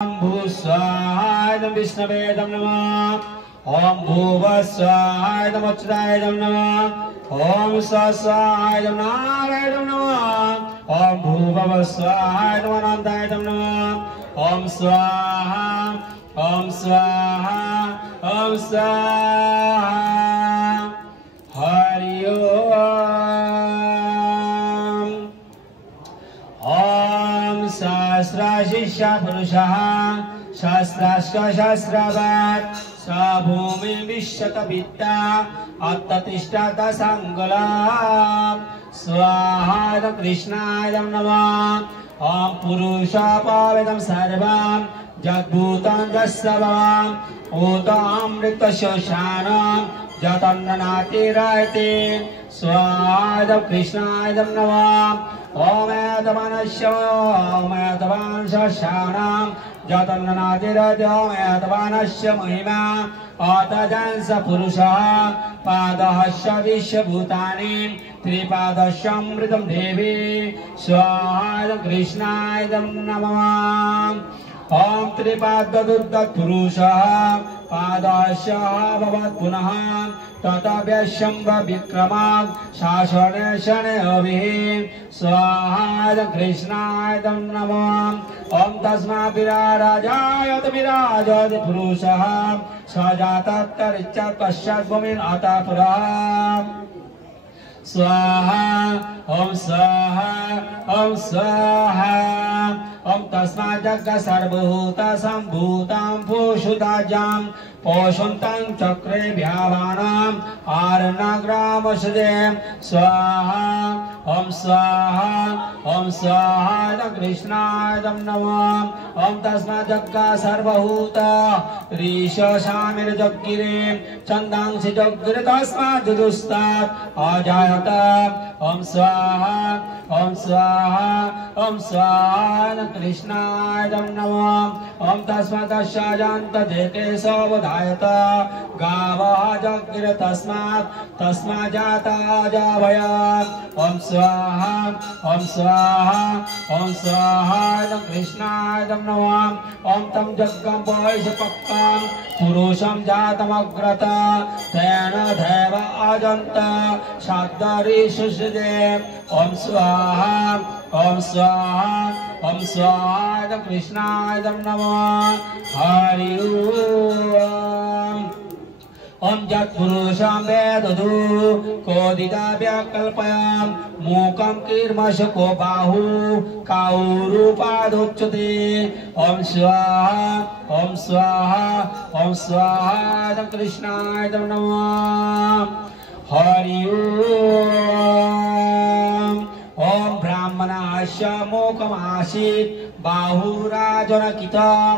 भूस्वाहाय विष्णवे नमः। ओम भूवस्वाहाय अच्युताय नमः। ओम स्वस्वाहाय नारायण नमः। ओम भूभवस्वाहाय अनंताय नमः। ओम स्वाहा ओम स्वाहा ओम स्वाहा। हरि ओम। ओम सहस्रशीर्ष पुरुषः सहस्राश्च सहस्रवात् स भूमि विश्वतविद्या अत्ततिष्ठत संगलाम्। स्वाहा कृष्णाय नमः। ओम पुरुषापावेदं सर्वं जद्भूतं जस्सवं ऊतामृतशोषाणं जतन्ननातिरायते। स्वाहा कृष्णाय नमः। ओम एतवानशोषाणां जतन्ननातिरजोमेतवानस्य महिमा अतजंस पुरुषः पादहस्य विश्वभूतानि त्रिपादस्यमृतं देवी। स्वाहा कृष्णाय नमः। ओम त्रिपाददुर्गपुरुषः पादस्य भवत् पुनः ततव्यशंभ विक्रमात् शासने शने अभिः। स्वाहा कृष्णाय नमः। ओम तस्मात् विराजायत विराजत पुरुषः सजातत्तरिच्च पश्चात् भूमिं अतः पुरः। स्वाहा ओम स्वाहा ओम स्वाहा। ओम तस्मात् जगत् सर्वभूत सम्भूतं पोषुताजां पोषन्तं चक्रे व्यावानां आरण्यग्रामसुदे। स्वाहा ओम स्वाहा ओम स्वाहा कृष्णाय नमः। ओम तस्मात् जगत् सर्वभूत ऋषशामिर्जग्गिरे छन्दांसि जग्गिरे तस्मात् जुदुस्तात् अजायत। ओम स्वाहा ओम स्वाहा ओम स्वाहा कृष्णाय नमः। ओम तस्मात् शाजान्त जेके सवधायत गावः जग्गिरे तस्मात् जाता जावयात्। ओम स्वाहा ओम स्वाहा ओम स्वाहा कृष्णाय नमः। ओम तं जग्गं वैशपक्तं पुरुषं जातमग्रत तेन देव अजन्त शाद्दरिषुषिदे। ओम स्वाहा ओम स्वाहा ओम स्वाहा कृष्णाय नमः। हरि ओम। ओम यत्पुरुषं वेदधु कोदिदाव्यकल्पयां मूकं कीर्मश को बाहु काऊरूपादुच्यते। ओम स्वाहा ओम स्वाहा ओम स्वाहा कृष्णाय नमः। हरि ओम। ओम ब्राह्मणस्य मूकमासीत् बाहुराजनकितं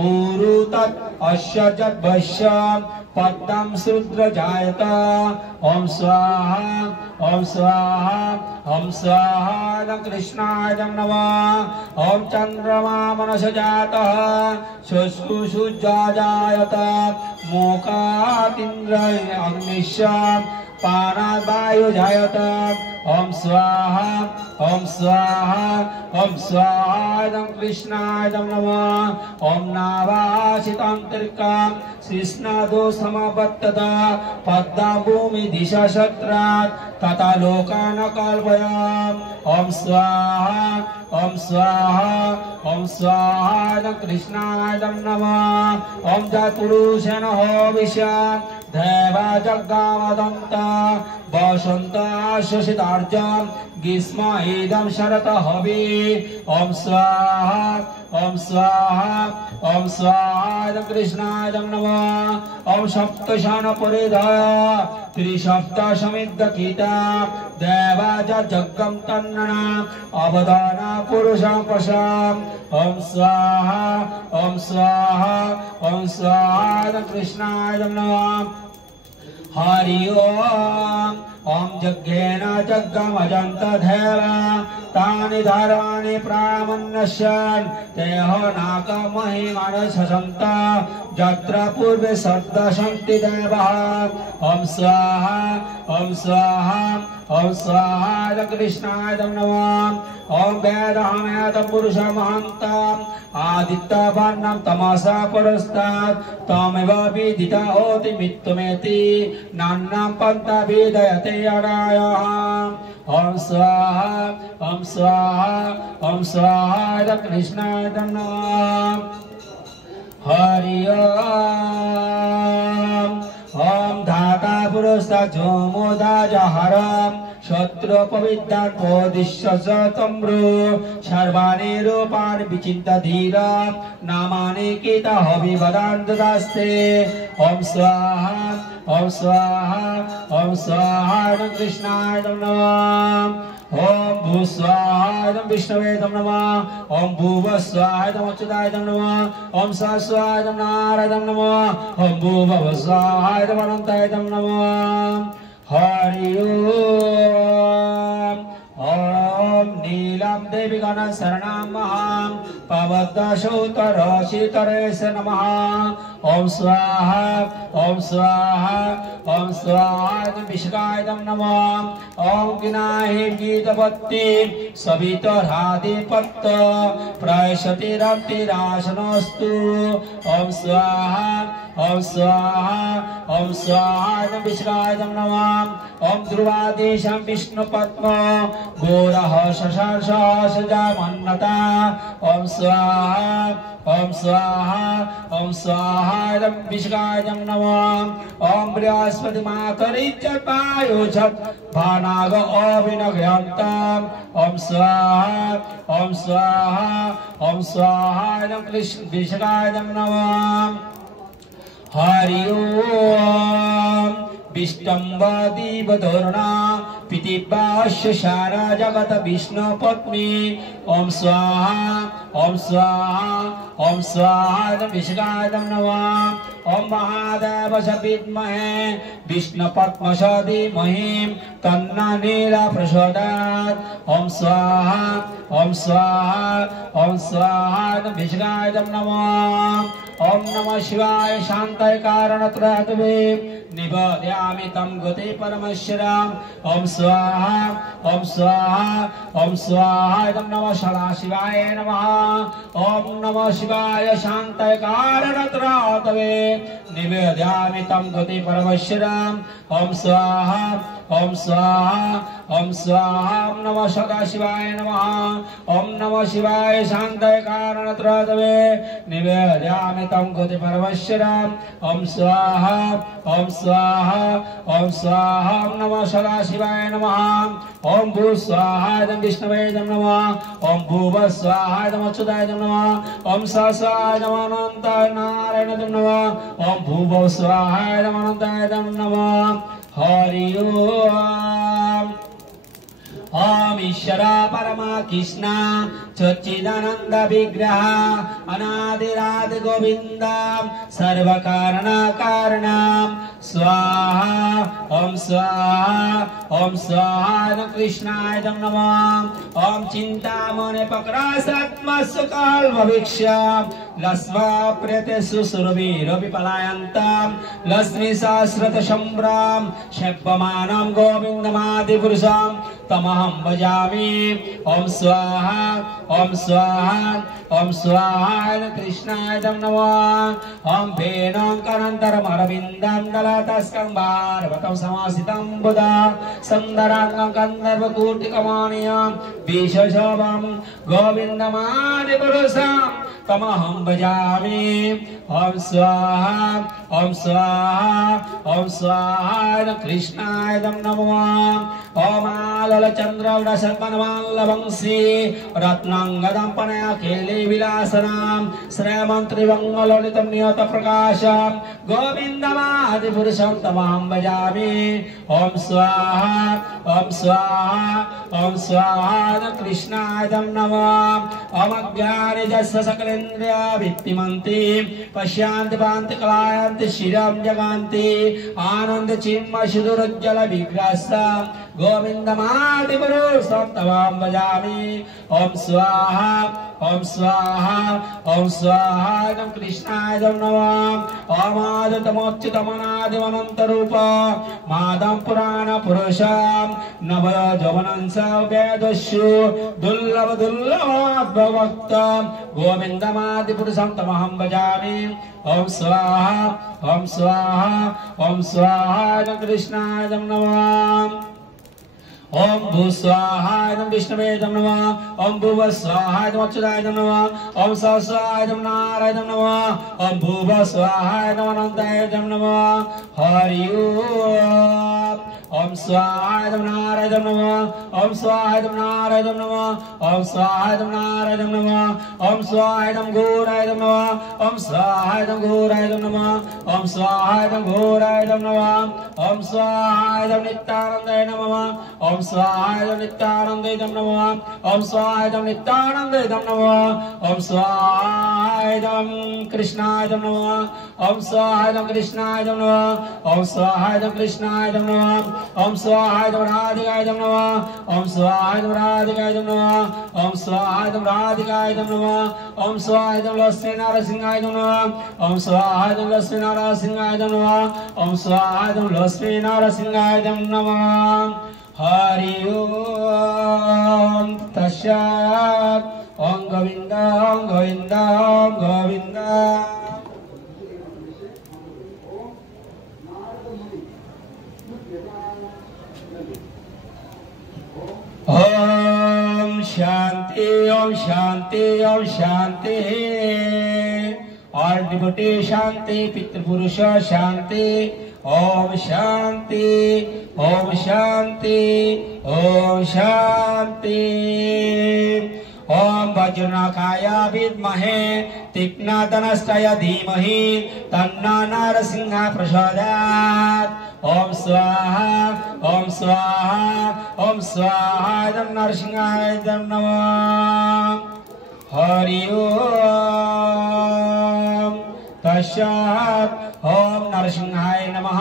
ऊरु तत् अस्य जद्वस्य पद्मं शूद्र जायत। ओम स्वाहा ओम स्वाहा ओम स्वाहा कृष्णाय नमः। ओम चंद्रमा मनस जातः शुष्कुशुज्जा जायत मूकातिन्द्र अग्निश्च पानात् वायु जायत। ओम स्वाहा ओम स्वाहा ओम स्वाहा कृष्णाय नमः। ओम नावासितं तिर्कं शिष्णादो समवर्तत पद्मा भूमि दिशा शत्रात् तथा लोकान् कल्पयाम्। ओम स्वाहा ओम स्वाहा ओम स्वाहा कृष्णाय नमः। ओम जत्पुरुषेण हविष्या देवा जग्गावदन्त वसन्त शशितार्जं ग्रीष्म इदं शरत हवि। ओम स्वाहा ओम स्वाहा ओम स्वाहा कृष्णाय नमः। ओम सप्तशन परिधय त्रिसप्त समिद्धकीता देवा जग्गं तन्नना अवदान पुरुषं पशम्। ओम स्वाहा ओम स्वाहा ओम स्वाहा कृष्णाय नमः। हरि ओम। ओम यज्ञेन यज्ञमजन्तधैव तानि धर्माणि प्रामन्यस्यन् तेहो नाकमहिमानससन्त यत्र पूर्वे सद्दशन्ति देवः ओम स्वाहा ओम स्वाहा ओम स्वाहा कृष्णाय नमः ओम वेदहमेतं पुरुषमहन्तम् आदित्यवर्णं तमसा पुरस्तात् तमेव विदिता होति मृत्युमेति नान्यं पन्था विदयते अनायः ओम स्वाहा ओम स्वाहा ओम स्वाहा कृष्णाय नमः हरि ओम धाता पुरुषा जोमोदा जहरम शत्रु पवित्रान् पोदिश्य तम्रु सर्वाणि रूपाणि विचिन्त्य धीरा नामानि कीता हविवदान् ददास्ते ओम स्वाहा ओम स्वाहा ओम स्वाहा कृष्णाय नमः ओम भूस्वाहाय विष्णवे नमः ओम भूवस्वाहाय अच्युताय नमः ओम सहस्वाहाय नारायणाय नमः ओम भूभवस्वाहाय अनन्ताय नमः हरि ओम नीलम देवी गण शरणं महां पवद्दशोत्तरशीतरेश नमः ओम स्वाहा ओम स्वाहा ओम स्वाहा विष्काय नमः ओम विनाहि गीतवत्ति सवितराधिपत्त प्रयशतिरतिरासनस्तु ओम स्वाहा ओम स्वाहा ओम स्वाहा विष्काय नमः ओम ध्रुवादेशं विष्णुपद्म गोरः शशासजामन्नता ओम स्वाहा ओम स्वाहा ओम स्वाहा विष्काय नमः ओम बृहस्पति मातरिच्यपायुषत् भानाग अभिनगयन्तम् ओम स्वाहा ओम स्वाहा ओम स्वाहा कृष्ण विष्काय नमः हरि ओम विष्टम्बदीवधोरणा पितिपाश्य सारा जगत विष्णु पत्नी ओम स्वाहा ओम स्वाहा ओम स्वाहा विष्काय नमः ओम महादेव च विद्महे विष्णु पद्मश धीमहि तन्नो नीला प्रचोदयात् ओम स्वाहा ओम स्वाहा ओम स्वाहा विष्काय नमः ओम नमः शिवाय शांताय कारणत्रयत्वे निवेदयामि तं गते परमेश्वरम् ओम स्वाहा ओम स्वाहा ओम स्वाहा नमः सदाशिवाय नमः ओम नमः शिवाय शांताय कारणत्रयत्वे निवेदयामि तं गते परमेश्वरम् ओम स्वाहा ओम स्वाहा ओम स्वाहा नमः सदाशिवाय नमः ओम नमः शिवाय शांताय कारणत्रयत्वे निवेदयामि तं गते परमेश्वरम् ओम स्वाहा ओम स्वाहा ओम स्वाहा नमः सदाशिवाय नमः ओम भू स्वाहा विष्णवे नमः ओम भूव स्वाहा अच्युताय नमः ओम सहस्राय नमः अनन्ताय नारायणाय नमः ओम भूव स्वाहा अनन्ताय नमः हरि ओम ओम ईश्वरा परमा कृष्ण सच्चिदानंद विग्रह अनादिरादि गोविंद सर्व कारण कारणम स्वाहा ओम स्वाहा ओम स्वाहा कृष्णाय नमः ओम चिंतामणि पक्रासात्म सुकाल भविष्य लस्वा प्रेते सुसुरवीर विपलायन्तं लक्ष्मी सहस्रत संभ्राम शब्बमानं गोविंदमादि पुरुषं तमहं भजामि ओम स्वाहा ओम स्वाहा ओम स्वाहा कृष्णाय नमः ओम भेनं करन्तरम् अरविन्दं दलतस्कं भारवतं समासितं बुधा सुन्दराङ्गं गन्धर्वकूटिकमानियं विशोभं गोविन्दमादि पुरुषं तमहं भजामि ओम स्वाहा ओम स्वाहा ओम स्वाहा कृष्णाय नमः ओम आलल चंद्र वंशी रत्नांगदं पनया केली विलासनाम श्रेमंत्रिवंगललितं नियत प्रकाशम गोविंदमादि पुरुषं तमहं भजामि ओम स्वाहा ओम स्वाहा ओम स्वाहा कृष्णाय नमः ओम अज्ञाने जस्य सकलेन्द्रिया वित्तिमन्ति पश्यान्ति पान्ति कलायन्ति जगन्ति शिरं जगन्ति आनंद चिन्मय सुदुरज्जल विग्रहम् गोविन्दमादिपुरुषं तवां भजामि ओम स्वाहा ओम स्वाहा ओम स्वाहा नमः कृष्णाय नमः ओम आदितमोच्युतमनादिमनन्तरूप मादं पुराण पुरुषं नवय जवनंस वेदस्यु दुर्लभ दुर्लभभक्तं गोविन्दमादिपुरुषं तमहं भजामि ओम स्वाहा ओम स्वाहा ओम स्वाहा नमः कृष्णाय नमः ओम भू स्वाहाय नमः विष्णवे नमः ओम भुव स्वाहाय नमः अच्युताय नमः ओम स्व स्वाहाय नमः नारायणाय नमः ओम भुव स्वाहाय नमः अनंताय नमः हरि ओम स्वाहाय नमः नारायणाय नमः ओम स्वाहाय नमः नारायणाय नमः ओम स्वाहाय नमः नारायणाय नमः ओम स्वाहाय नमः घोराय नमः ओम स्वाहाय नमः घोराय नमः ओम स्वाहाय नमः घोराय नमः ओम स्वाहाय नमः नित्यानंदाय नमः ओम स्वाहाय नमः नित्यानंदाय नमः ओम स्वाहाय नमः नित्यानंदाय नमः ओम स्वाहाय नमः कृष्णाय नमः ओम स्वाहाय नमः कृष्णाय नमः ओम स्वाहाय नमः कृष्णाय नमः ओम स्वाहाय नमः राधिकाय नमः ओम स्वाहाय नमः राधिकाय नमः ओम स्वाहाय नमः राधिकाय नमः ओम स्वाहाय नमः लक्ष्मी नरसिंहाय नमः ओम स्वाहाय नमः लक्ष्मी नरसिंहाय नमः ओम स्वाहाय नमः लक्ष्मी नरसिंहाय नमः हरि ओम तस्मात् ओम गोविंद ओम गोविंद ओम गोविंद ओम शांति ओम शांति ओम शांति और डिवोटी शांति पितृपुरुष शांति ओम शांति ओम शांति ओम शांति ओम वज्रनखाय विद्महे तीक्ष्णधनुष्टाय धीमहि तन्नो नरसिंहः प्रचोदयात् ओम स्वाहा ओम स्वाहा ओम स्वाहा नमः नरसिंहाय नमः हरि ओम तस्मात् ओम नरसिंहाय नमः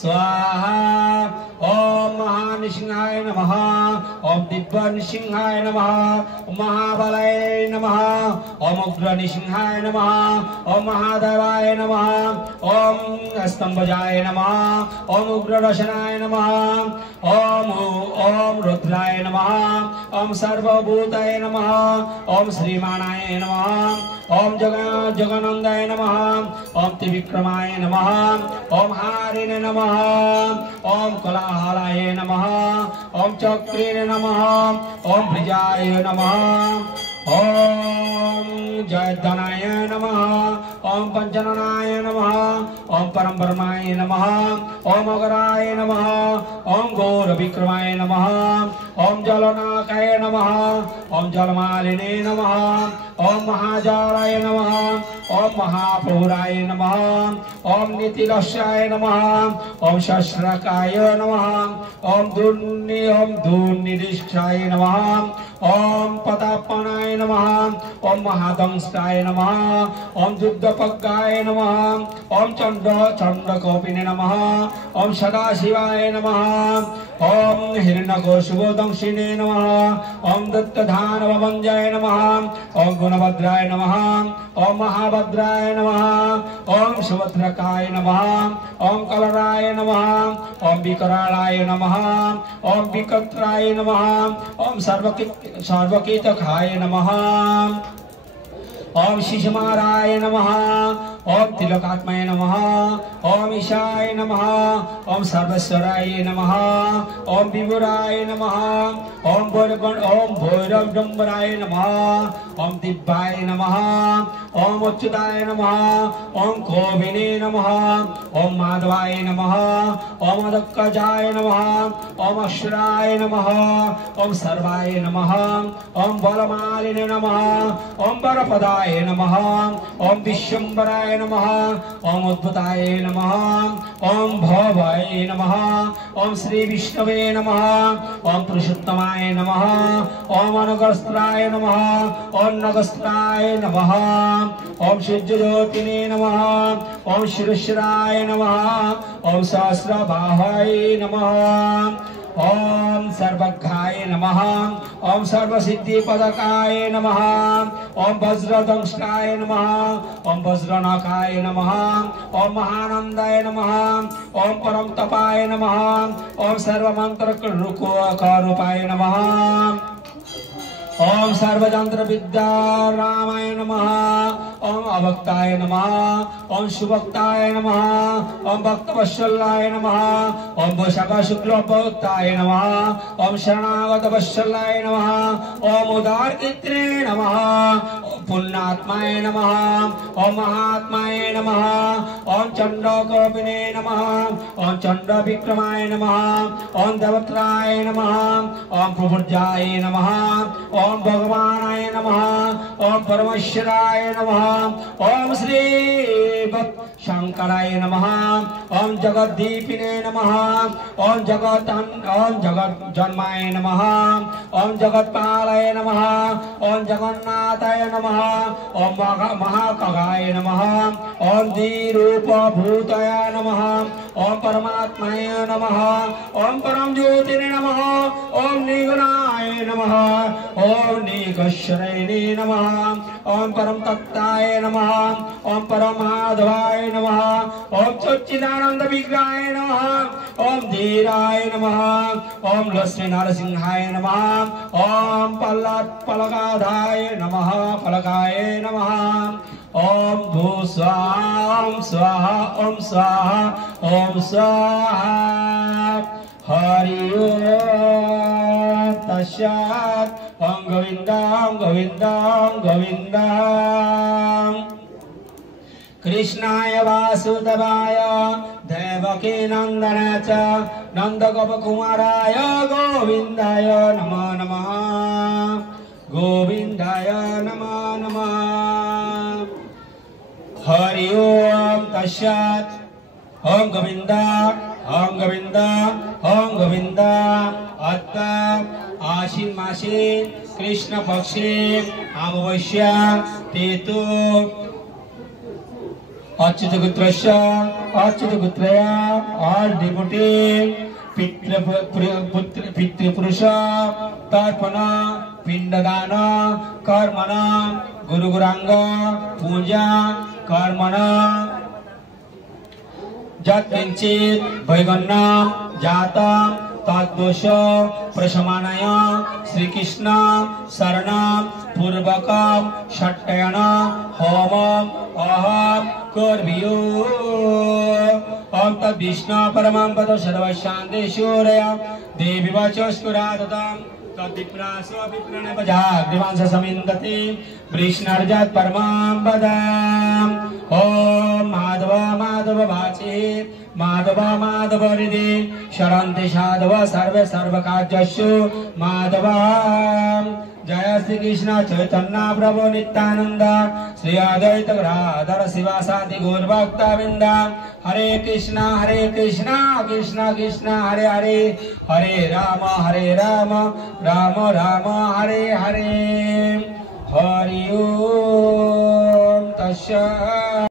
स्वाहा ओम महानृसिंहाय नमः ओम दिव्यनृसिंहाय नमः ओम महाबलाय नमः ओम उग्रनृसिंहाय नमः ओम महादेवाय नमः ओम स्तंभजाय नमः ओम उग्रदशनाय नमः ओम रुद्राय नमः ओम सर्वभूताय नमः ओम श्रीमानाय नमः ओम जगनंदाय नमः ओम त्रिविक्रमाय नमः ओम हारिणे नमः ओम कोलाहलाय नमः ओम चक्रिणे नमः ओम भुजाय नमः ओम जयधनाय नमः ओम पंचननाय नमः ओम परमब्रह्माय नमः ओम अगराय नमः ओम गौरविक्रमाय नमः ओम जलनाकाय नमः ओम जलमालिने नमः ओम महाजालाय नमः ओम महाप्रभुराय नमः ओम नीतिलस्याय नमः ओम शस्त्रकाय नमः ओम दुर्निदिष्टाय नमः ओम पतापनाय नमः ओम महादंष्टाय नमः ओम युद्धपज्ञाय नमः ओम चंडकोपिने नमः ओम सदाशिवाय नमः ओम हिरण्यकोशबोदंशिने नमः ओम दत्तधानवभंजाय नमः ओम गुणभद्राय नमः ओम महाभद्राय नमः ओम सुभद्रकाय नमः ओम कलराय नमः ओम विकरालाय नमः ओम विकत्राय नमः ओम सर्वकीतकाय नमः ओम शिशुमाराय नमः ओम तिलकात्माय नमः ओम ईशाय नमः ओम सर्वेश्वराय नमः ओम विभुराय नमः ओम भैरवडम्बराय नमः ओम दिव्याय नमः ओम अच्युताय नमः ओम कोविने नमः ओम माधवाय नमः ओम अदक्कजाय नमः ओम अश्वराय नमः ओम सर्वाय नमः ओम बलमालिने नमः ओम वरपदाय विश्वेश्वराय नमः ओम विश्वम्भराय नमः ओम उद्भुताय नमः ओम भवाय नमः ओम श्री विष्णवे नमः ओम पुरुषोत्तमाय नमः ओम अनुगस्त्राय नमः ओम नगस्त्राय नमः ओम सूर्यज्योतिने नमः ओम शिरश्राय नमः ओम सहस्रबाहाय नमः ओम सर्वज्ञाय नमः ओम सर्वसिद्धिपदकाय नमः ओम वज्रदंष्टाय नमः ओम वज्रनखाय नमः ओम महानंदाय नमः ओम परम तपाय नमः ओम सर्वमंत्ररूपाय नमः ओम सर्वजंत्र विद्या रामाय नमः ओम अभक्ताय नमः ओम सुभक्ताय नमः ओम भक्तवत्सलाय नमः ओम वैशाख शुक्ल भक्ताय नमः ओम शरणागत वत्सलाय नमः ओम उदारकीर्तने नमः ओम पुण्यात्माय नमः ओम महात्माय नमः ओम चंडकोपिने नमः ओम चंड विक्रमाय नमः ओम देवत्राय नमः ओम प्रभुर्जाय नमः ओम भगवानाय नमः ओम परमेश्वराय नमः ओम श्री शंकराय नमः ओम जगद्दीपिने नमः ओम जगत जन्माय नमः ओम जगत्पालाय नमः ओम जगन्नाथाय नमः ओम महाकगाय नमः ओम द्विरूपभूताय नमः ओम परमात्माय नमः ओम परम ज्योतिने नमः ओम निगुणाय नमः ओम निगश्वराय नमः ओम परम तत्ताय नमः ओम परम माधवाय नमः ओम सच्चिदानंद विग्रहाय नमः ओम धीराय नमः ओम लक्ष्मी नरसिंहाय नमः ओम पलकाधाय नमः पलकाय नमः ओम भू स्वाहा ओम स्वाहा ओम स्वाहा ओम स्वाहा हरि ओम तस्मात् ओम गोविंदम गोविंदम गोविंदम कृष्णाय वासुदेवाय देवकी नंदनाय च नंदगोपकुमाराय गोविंदाय नमो नमः गोविंदाय नमो नमः हरि ओम तस्मात् ओम गोविंद ओम गोविंद ओम गोविंद अत्र आश्विन मासे कृष्ण पक्षे अमावस्या तिथि अच्युत गुत्रया और डिपुटी पितृपुरुष तर्पण पिंडदान कर्मण गुरुगुरांग पूजा कर्मण यत्किंचित् वैगण्य जातं तद्दोष प्रशमनाय श्रीकृष्ण शरण पूर्वकं षट्टयन होमम् अहं कर्मयो ओम तद्विष्णु परमं पद सर्वशान्ति शूरय देवी वचस्कुरादतं तद्विप्रासो विप्रणपजाग्निवांस समिन्दति वृष्णर्जात् परमं पदम् ओम माधव माधव वाचे माधव माधव हृदि शरन्ति साधव सर्वे सर्वकार्यस्ु माधव जय श्री कृष्ण चैतन्य प्रभु नित्यानंद श्री अद्वैत गदाधर शिवासादि गौर भक्तवृंद हरे कृष्ण कृष्ण कृष्ण हरे हरे हरे राम राम राम हरे हरे हरि ओम तस्मात्